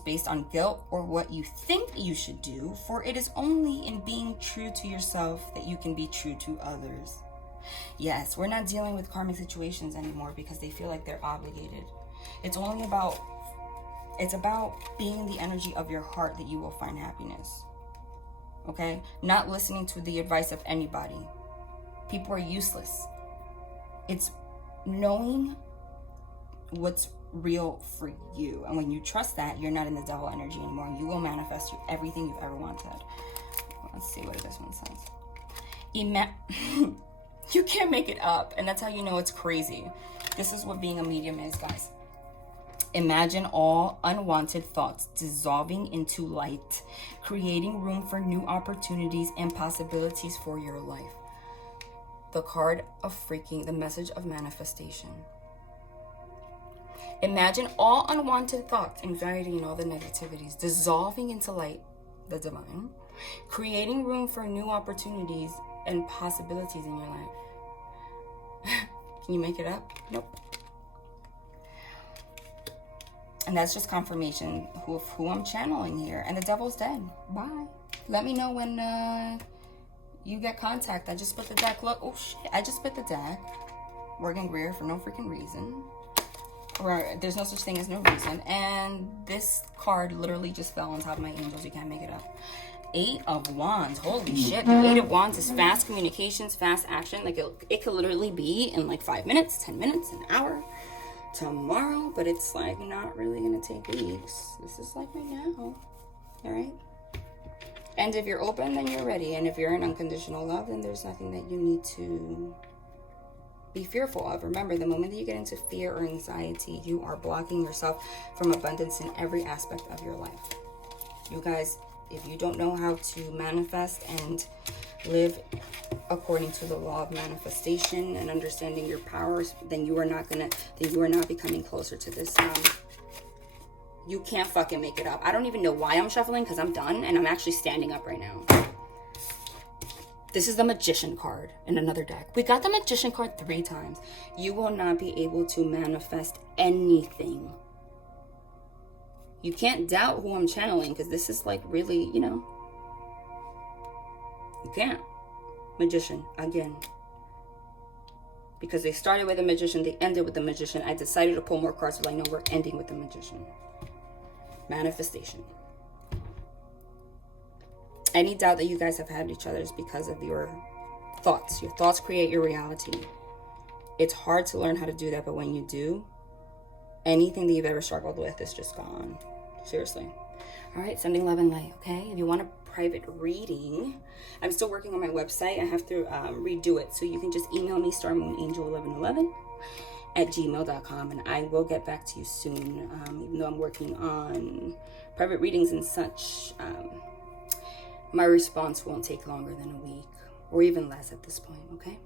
based on guilt or what you think you should do, for it is only in being true to yourself that you can be true to others. Yes, we're not dealing with karmic situations anymore because they feel like they're obligated. It's about being in the energy of your heart that you will find happiness. Okay? Not listening to the advice of anybody. People are useless. It's knowing what's real for you. And when you trust that, you're not in the devil energy anymore. You will manifest everything you've ever wanted. Let's see what this one says. You can't make it up. And that's how you know it's crazy. This is what being a medium is, guys. Imagine all unwanted thoughts dissolving into light, creating room for new opportunities and possibilities for your life. The card of the message of manifestation. Imagine all unwanted thoughts, anxiety, and all the negativities dissolving into light, the divine, creating room for new opportunities and possibilities in your life. Can you make it up? Nope. And that's just confirmation of who I'm channeling here. And the devil's dead. Bye. Let me know when you get contact. I just split the deck. Look, oh shit, I just split the deck. Morgan Greer for no freaking reason. Or there's no such thing as no reason. And this card literally just fell on top of my angels. You can't make it up. 8 of Wands. Holy shit. The 8 of Wands is fast communications, fast action. Like it could literally be in like 5 minutes, 10 minutes, an hour, tomorrow. But it's like not really going to take weeks. This is like right now. All right. And if you're open, then you're ready. And if you're in unconditional love, then there's nothing that you need to be fearful of. Remember, the moment that you get into fear or anxiety, you are blocking yourself from abundance in every aspect of your life. You guys, if you don't know how to manifest and live according to the law of manifestation and understanding your powers, then you are not becoming closer to this. You can't fucking make it up. I don't even know why I'm shuffling, because I'm done and I'm actually standing up right now. This is the Magician card in another deck. We got the Magician card 3 times. You will not be able to manifest anything. You can't doubt who I'm channeling, because this is like really, you know. You can't. Magician, again. Because they started with a Magician, they ended with the Magician. I decided to pull more cards, so I know we're ending with the Magician. Manifestation. Any doubt that you guys have had each other is because of your thoughts. Your thoughts create your reality. It's hard to learn how to do that, but when you do, anything that you've ever struggled with is just gone. Seriously. All right, sending love and light, okay? If you want a private reading, I'm still working on my website. I have to redo it. So you can just email me, starmoonangel1111 @gmail.com, and I will get back to you soon. Even though I'm working on private readings and such, my response won't take longer than a week or even less at this point, okay?